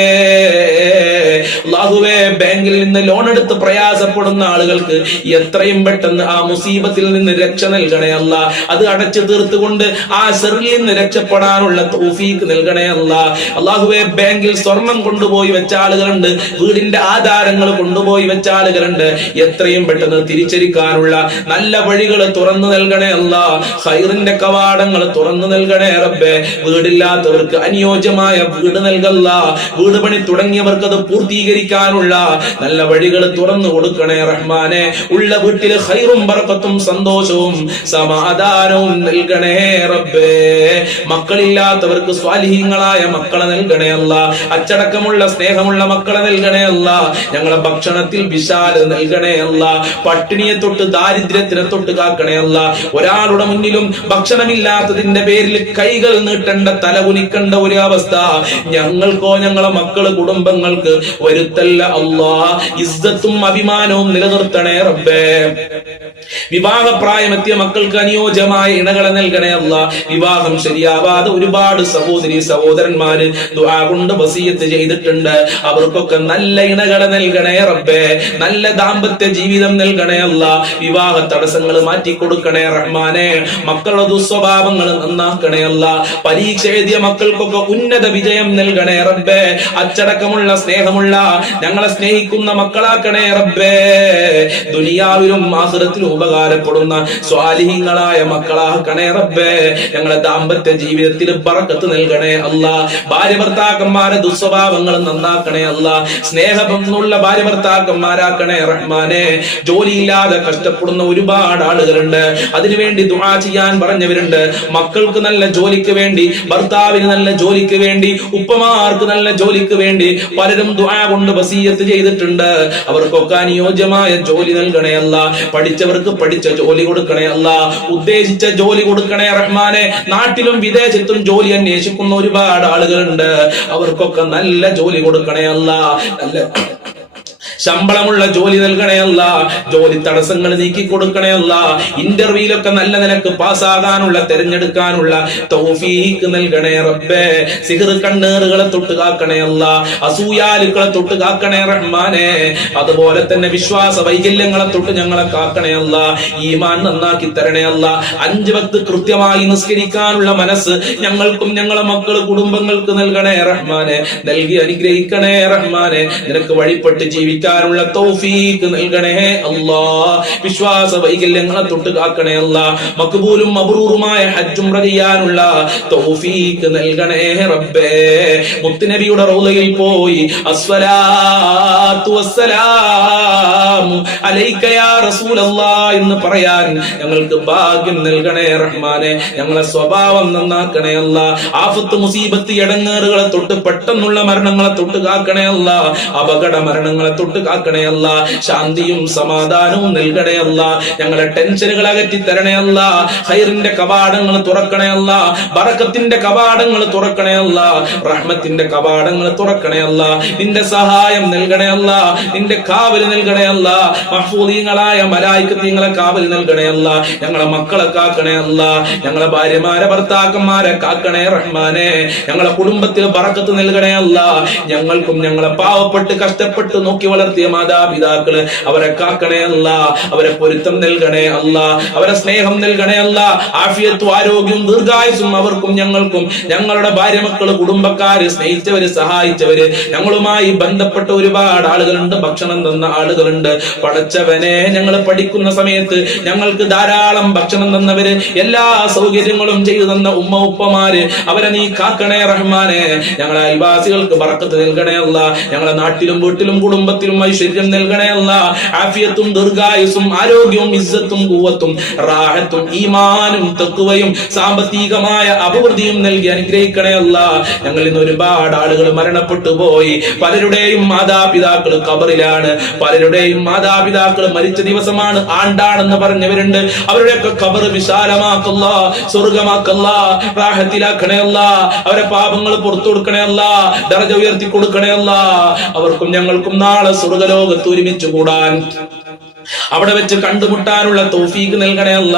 അല്ലാഹുവേ, ബാങ്കിൽ നിന്ന് ലോൺ എടുത്ത് പ്രയാസപ്പെടുന്ന ആളുകൾക്ക് എത്രയും പെട്ടെന്ന് ആ മുസീബത്തിൽ നിന്ന് രക്ഷ നൽകണേ അല്ലാ. അത് അടച്ചു തീർത്തുകൊണ്ട് ആ ഷെറിൽ നിന്ന് രക്ഷപ്പെടാനുള്ള തൗഫീക്ക് നൽകണേ അല്ലാ. അല്ലാഹുവേ, ബാങ്കിൽ സ്വർണം കൊണ്ടുപോയി വെച്ച ആളുകളുണ്ട്, വീടിന്റെ ആധാരങ്ങൾ കൊണ്ടുപോയി വെച്ച ആളുകളുണ്ട്, എത്രയും പെട്ടെന്ന് തിരിച്ചരിക്കാനുള്ള നല്ല വഴികൾ തുറന്നു നൽകണേ അല്ലാ. ഖൈറിന്റെ കവാടങ്ങൾ തുറന്നു നൽകണേ റബ്ബേ. വീടില്ലാത്തവർക്ക് അനുയോജ്യമായ വീട് നൽകല്ല, വീട് പണി തുടങ്ങിയവർക്ക് അത് പൂർത്തീകരിക്കാനുള്ള നല്ല വഴികൾ തുറന്നു കൊടുക്കണേ റഹ്മാനെ. ഉള്ള വീട്ടിൽ ഖൈറും ബറക്കത്തും സന്തോഷവും സമാധാനവും നൽകണേ റബ്ബേ. മക്കളില്ലാത്തവർക്ക് സ്വാലിഹീങ്ങളായ മക്കളെ നൽകണേ അല്ലാ. അച്ചടക്കമുള്ള സ്നേഹമുള്ള മക്കളെ നൽകണേ അല്ലാ. ഞങ്ങളെ ഭക്ഷണത്തിൽ വിശാല നൽകണേ അല്ലാ. പട്ടിണിയെ തൊട്ട് ദാരിദ്ര്യത്തിനെ തൊട്ട് കാക്കണേ അല്ലാ. ഒരാളുടെ മുന്നിലും ഭക്ഷണമില്ലാത്തതിന്റെ പേരിൽ കൈകൾ നീട്ടേണ്ട, തല കുനിക്കേണ്ട ഒരു അവസ്ഥ ഞങ്ങൾക്കോ ഞങ്ങളെ മക്കള് കുടുംബങ്ങൾക്ക് വരുത്തല്ല അല്ലാ. ഇസ്സത്തും അഭിമാനവും നിലനിർത്തണേ റബ്ബേ. വിവാഹപ്രായമെത്തിയ മക്കൾക്ക് അനുയോജ്യമായ ഇണകളെ നൽകണേ അല്ലാ. വിവാഹം ശരിയാവാതെ ഒരുപാട് സഹോദരി സഹോദരന്മാര് ദുആ കൊണ്ട് വസിയത്ത് ചെയ്തിട്ടുണ്ട്. അവർക്കൊക്കെ നല്ല ഇണകളെ നൽകണേ റബ്ബേ. നല്ല ദാമ്പത്യ ജീവിതം നൽകണേ അല്ലാ. വിവാഹ തടസ്സങ്ങൾ മാറ്റിക്കൊടുക്കണേ റഹ്മാനെ. മക്കളുടെ ദുസ്വഭാവങ്ങൾ നന്നാക്കണേ അല്ലാ. പരീക്ഷ എഴുതിയ മക്കൾക്കൊക്കെ ഉന്നത വിജയം നൽകണേ റബ്ബേ. അച്ചടക്കമുള്ള സ്നേഹമുള്ള ഞങ്ങളെ സ്നേഹിക്കുന്ന മക്കളാക്കണേ റബ്ബേ. ദുനിയാവിലും ആഖിറത്തിലും ഉപകാരപ്പെടുന്ന സ്വാലിഹീങ്ങളായ മക്കളാക്കണേ റബ്ബേ. ഞങ്ങളെ ദാമ്പത്യ ജീവിതത്തിൽ ബറക്കത്ത് നൽകണേ അല്ലാ. ഭാര്യ ഭർത്താക്കന്മാരെ ദുസ്വഭാവങ്ങൾ നന്നാക്കണേ അല്ലാ. സ്നേഹബന്ധമുള്ള ഭാര്യ ഭർത്താക്കന്മാരാക്കണേ റഹ്മാനെ. ജോലിയില്ലാതെ കഷ്ടപ്പെടുന്ന ഒരുപാട് ആളുകളുണ്ട്, അതിനുവേണ്ടി ദുആ ചെയ്യാൻ പറഞ്ഞവരുണ്ട്. മക്കൾക്ക് നല്ല ജോലിക്ക് വേണ്ടി, ഭർത്താവിന് നല്ല ജോലിക്ക് വേണ്ടി, ഉപ്പമാർക്ക് നല്ല ജോലിക്ക് വേണ്ടി പലരും ദുആ കൊണ്ട് വസിയത്ത് ചെയ്തിട്ടുണ്ട്. അവർക്കൊക്കെ അനുയോജ്യമായ ജോലി നൽകണേ അല്ലാ. പഠിച്ചവർക്ക് പഠിച്ച ജോലി കൊടുക്കണേ അല്ലാ. ഉദ്ദേശിച്ച ജോലി കൊടുക്കണേ റഹ്മാനെ. നാട്ടിലും വിദേശത്തും ജോലി അന്വേഷിക്കുന്ന ഒരുപാട് ആളുകളുണ്ട്, അവർക്കൊക്കെ നല്ല ജോലി കൊടുക്കണേ അല്ലാ. നല്ല ശമ്പളമുള്ള ജോലി നൽകണേ അല്ല. ജോലി തടസ്സങ്ങൾ നീക്കി കൊടുക്കണേ അല്ല. ഇന്റർവ്യൂലൊക്കെ നല്ല നിലക്ക് പാസ്സാകാനുള്ള, തെരഞ്ഞെടുക്കാനുള്ള തൗഫീക്ക് നൽകണേ റബ്ബേ. സിഹ്ർ കണ്ണേറുകളെ തൊട്ട് കാക്കണേ അല്ല. അസൂയാലുക്കളെ തൊട്ട് കാക്കണേ റഹ്മാനെ. അതുപോലെ തന്നെ വിശ്വാസ വൈകല്യങ്ങളെ തൊട്ട് ഞങ്ങളെ കാക്കണേ അല്ല. ഈമാൻ നന്നാക്കി തരണേ അല്ല. 5 വക്ത് കൃത്യമായി നിസ്കരിക്കാനുള്ള മനസ്സ് ഞങ്ങൾക്കും ഞങ്ങളെ മക്കള് കുടുംബങ്ങൾക്ക് നൽകണേ റഹ്മാനെ. നൽകി അനുഗ്രഹിക്കണേ റഹ്മാനെ. നിനക്ക് വഴിപ്പെട്ട് ജീവിക്കാനുള്ള തൗഫീക്ക് നൽകണേ അല്ലാ. വിശ്വാസ വൈകല്യങ്ങളെ തൊട്ട് കാക്കണേ അല്ലാ. മഖ്ബൂലും മബ്റൂറുമായ ഹജ്ജ് ഉംറ ചെയ്യാനുള്ള തൗഫീക്ക് നൽകണേ റബ്ബേ. മുത്തുനബിയുടെ റൗളയിൽ പോയി അസ്സലാത്തു വസ്സലാമു അലൈക യാ റസൂലല്ലാഹ് എന്ന് പറയാൻ ഞങ്ങൾക്ക് ഭാഗ്യം നൽകണേ റഹ്മാനെ. ഞങ്ങളെ സ്വഭാവം നന്നാക്കണേ അല്ലാ. ആഫത്ത് മുസീബത്ത് ഇടങ്ങേറുകളെ തൊട്ട്, പെട്ടെന്നുള്ള മരണങ്ങളെ തൊട്ട് കാക്കണേ അല്ലാ. അപകട മരണങ്ങളെ തൊട്ട് തൊട്ട് കാക്കണേ അല്ല. ശാന്തിയും സമാധാനവും നൽകണേ അല്ല. ഞങ്ങളെ ടെൻഷനുകൾ അകറ്റി തരണേ അല്ല. ഖൈറിന്റെ കവാടങ്ങൾ തുറക്കണേ അല്ല. ബറക്കത്തിന്റെ കവാടങ്ങൾ തുറക്കണേ അല്ല. റഹ്മത്തിന്റെ കവാടങ്ങൾ തുറക്കണേ അല്ല. നിന്റെ സഹായം നൽകണേ അല്ല. നിന്റെ കാവൽ നൽകണേ അല്ല. മഹ്ഫൂദീങ്ങളായ മലായികത്തീങ്ങളെ കാവൽ നൽകണേ അല്ല. ഞങ്ങളെ മക്കളെ കാക്കണേ അല്ല. ഞങ്ങളെ ഭാര്യമാരെ ഭർത്താക്കന്മാരെ കാക്കണേ റഹ്മാനെ. ഞങ്ങളെ കുടുംബത്തിൽ ബറക്കത്ത് നൽകണേ അല്ല. ഞങ്ങൾക്കും ഞങ്ങളെ പാവപ്പെട്ട് കഷ്ടപ്പെട്ട് നോക്കി വളർത്തിയ മാതാപിതാക്കള് അവരെ കാക്കണേ അല്ല. അവരെ പൊരുത്തം നൽകണേ അല്ല. അവരെ സ്നേഹം നൽകണേ അല്ല. ആഫിയത്തും ആരോഗ്യവും ദീർഘായുസും അവർക്കും ഞങ്ങൾക്കും, ഞങ്ങളുടെ ഭാര്യ മക്കള് കുടുംബക്കാര് സ്നേഹിച്ചവര് സഹായിച്ചവര് ഞങ്ങളുമായി ബന്ധപ്പെട്ട ഒരുപാട് ആളുകളുണ്ട്. ഭക്ഷണം തന്ന ആളുകളുണ്ട്. പടച്ചവനെ, ഞങ്ങൾ പഠിക്കുന്ന സമയത്ത് ഞങ്ങൾക്ക് ധാരാളം ഭക്ഷണം തന്നവര്, എല്ലാ സൗകര്യങ്ങളും ചെയ്തു തന്ന ഉമ്മ ഉപ്പമാര്, അവരെ നീ കാക്കണേ റഹ്മാനെ. ഞങ്ങളെ അയൽവാസികൾക്ക് ബറക്കത്ത് നൽകണേ അല്ല. ഞങ്ങളെ നാട്ടിലും വീട്ടിലും കുടുംബത്തിലും ഐശ്വര്യം നൽകണേ അല്ല. ആഫിയത്തും ദീർഘായുസും ആരോഗ്യവും ഇസ്സത്തും ഖുവ്വത്തും റാഹത്തും ഈമാനും തഖ്വയും സാമ്പത്തികമായ അഭിവൃദ്ധിയും നൽകി അനുഗ്രഹിക്കണേ അല്ല. ഞങ്ങളിൽ നിന്ന് ഒരുപാട് ആളുകൾ മരണപ്പെട്ടു പോയി. പലരുടെയും മാതാപിതാക്കൾ ഖബറിലാണ്. പലരുടെയും മാതാപിതാക്കൾ മരിച്ച ദിവസമാണ്, ആണ്ടാണെന്ന് പറഞ്ഞവരുണ്ട്. അവരുടെയൊക്കെ ഖബർ വിശാലമാക്കല്ല, സ്വർഗമാക്കല്ല, റാഹത്തിലാക്കണേ അല്ല. അവരെ പാപങ്ങൾ പുറത്തു കൊടുക്കണേ അല്ല. ദറജ ഉയർത്തി കൊടുക്കണേ അല്ല. അവർക്കും ഞങ്ങൾക്കും നാളെ സ്വർഗലോകത്ത് ഒരുമിച്ച് കൂടാൻ, അവിടെ വെച്ച് കണ്ടുമുട്ടാനുള്ള തൗഫീഖ് നൽകണേ അല്ല.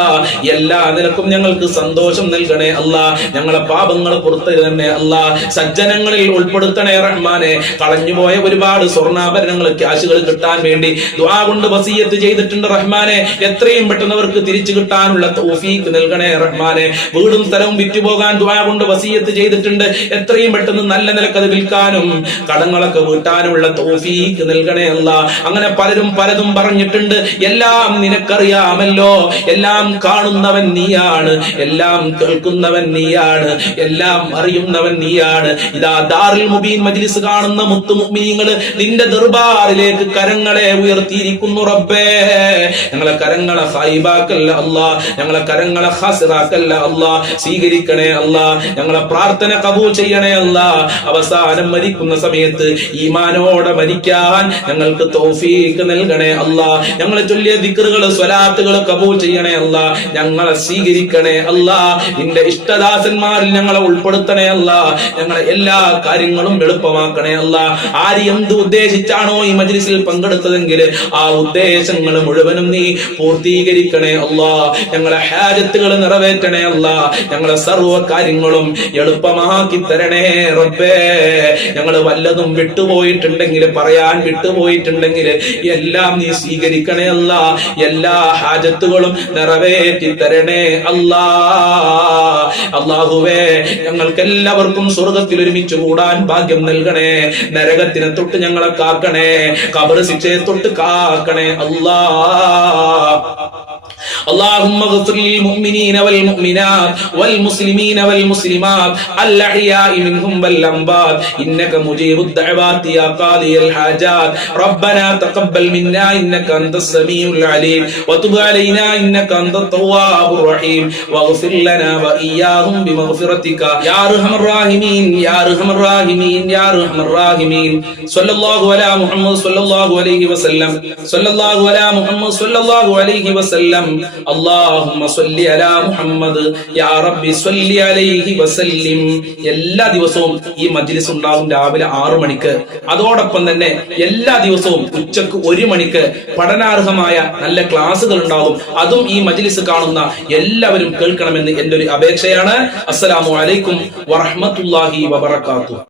എല്ലാ നിലക്കും ഞങ്ങൾക്ക് സന്തോഷം നൽകണേ അല്ല. ഞങ്ങളെ പാപങ്ങൾ പുറത്തു തന്നെ അല്ല. സജ്ജനങ്ങളിൽ ഉൾപ്പെടുത്തണേ റഹ്മാനെ. കളഞ്ഞുപോയ ഒരുപാട് സ്വർണ്ണാഭരണങ്ങൾ, ക്യാഷുകൾ കിട്ടാൻ വേണ്ടി ദുആ കൊണ്ട് വസിയത്ത് ചെയ്തിട്ടുണ്ട് റഹ്മാനെ. എത്രയും പെട്ടെന്ന് അവർക്ക് തിരിച്ചു കിട്ടാനുള്ള തൗഫീഖ് നൽകണേ റഹ്മാനെ. വീടും സ്ഥലവും വിറ്റുപോകാൻ ദുആ കൊണ്ട് വസിയത്ത് ചെയ്തിട്ടുണ്ട്. എത്രയും പെട്ടെന്ന് നല്ല നിലക്കത് വിൽക്കാനും കടങ്ങളൊക്കെ വീട്ടാനുള്ള തൗഫീഖ് നൽകണേ അല്ല. അങ്ങനെ പലരും പലതും പറഞ്ഞിട്ടുണ്ട്. എല്ലാം നിനക്കറിയാമല്ലോ. എല്ലാം കാണുന്നവൻ നീയാണ്, എല്ലാം കേൾക്കുന്നവൻ നീയാണ്, എല്ലാം അറിയുന്നവൻ നീയാണ്. ഇതാ ദാറുൽ മുബീൻ മജ്ലിസ് കാണുന്ന മുത്തു മുഅ്മിനീങ്ങള് നിന്റെ ദർബാറിലേക്ക് കരങ്ങളെ ഉയർത്തിയിരിക്കുന്നു റബ്ബേ. ഞങ്ങളെ കരങ്ങളെ ഖൈബാക്കല്ല അല്ലാ. ഞങ്ങളെ കരങ്ങളെ ഖാസിറാക്കല്ല അല്ലാ. സ്വീകരിക്കണേ അല്ലാ. ഞങ്ങളെ പ്രാർത്ഥന കബൂൽ ചെയ്യണേ അല്ലാ. അവസാനം മരിക്കുന്ന സമയത്ത് ഈമാനോടെ മരിക്കാൻ ഞങ്ങൾക്ക് തൗഫീഖ് നൽകണേ അല്ലാ. ഞങ്ങളെ ചൊല്ലിയ ദിക്റുകൾ സ്വലാത്തുകൾ കബൂൽ ചെയ്യണേ അല്ല. ഞങ്ങളെ സ്വീകരിക്കണേ അല്ല. നിന്റെ ഇഷ്ടദാസന്മാരിൽ ഞങ്ങളെ ഉൾപ്പെടുത്തണേ അല്ല. ഞങ്ങളെ എല്ലാ കാര്യങ്ങളും എളുപ്പമാക്കണേ അല്ല. ആര് എന്ത് ഉദ്ദേശിച്ചാണോ ഈ മജ്ലിസിൽ പങ്കെടുത്തതെങ്കിൽ ആ ഉദ്ദേശങ്ങൾ മുഴുവനും നീ പൂർത്തീകരിക്കണേ അല്ല. ഞങ്ങളെ ഹാജത്തുകൾ നിറവേറ്റണേ അല്ല. ഞങ്ങളെ സർവ്വ കാര്യങ്ങളും എളുപ്പമാക്കി തരണേ റബ്ബേ. ഞങ്ങൾ വല്ലതും വിട്ടുപോയിട്ടുണ്ടെങ്കിൽ, പറയാൻ വിട്ടുപോയിട്ടുണ്ടെങ്കിൽ എല്ലാം നീ സ്വീകരിക്കണേ അല്ല. എല്ലാ ഹാജത്തുകളും നിറവേറ്റി തരണേ അല്ലാ. അല്ലാഹുവേ, ഞങ്ങൾക്ക് എല്ലാവർക്കും സ്വർഗത്തിൽ ഒരുമിച്ച് കൂടാൻ ഭാഗ്യം നൽകണേ. നരകത്തിനെ തൊട്ട് ഞങ്ങളെ കാക്കണേ. ഖബർ ശിക്ഷയെ തൊട്ട് കാക്കണേ അല്ലാ. اللهم اغفر للمؤمنين والمؤمنات والمسلمين والمسلمات الأحياء منهم والأموات إنك مجيب الدعوات يا قاضي الحاجات. ربنا تقبل منا إنك أنت السميع العليم وتب علينا إنك أنت التواب الرحيم واغفر لنا وإياهم بمغفرتك يا أرحم الراحمين يا أرحم الراحمين يا أرحم الراحمين. صلى الله على محمد صلى الله عليه وسلم. صلى الله على محمد صلى الله عليه وسلم. اللهم صل على محمد يا ربي صل عليه وسلم. എല്ലാ ദിവസവും ഈ മജ്ലിസ് ഉണ്ടാകും രാവിലെ 6 മണിക്ക്. അതോടൊപ്പം തന്നെ എല്ലാ ദിവസവും ഉച്ചക്ക് 1 മണിക്ക് പഠനാർഹമായ നല്ല ക്ലാസുകൾ ഉണ്ടാകും. അതും ഈ മജ്ലിസ് കാണുന്ന എല്ലാവരും കേൾക്കണമെന്ന് എന്റെ ഒരു അപേക്ഷയാണ്. അസ്സലാമു അലൈക്കും വറഹ്മത്തുള്ളാഹി വബറകാതുഹു.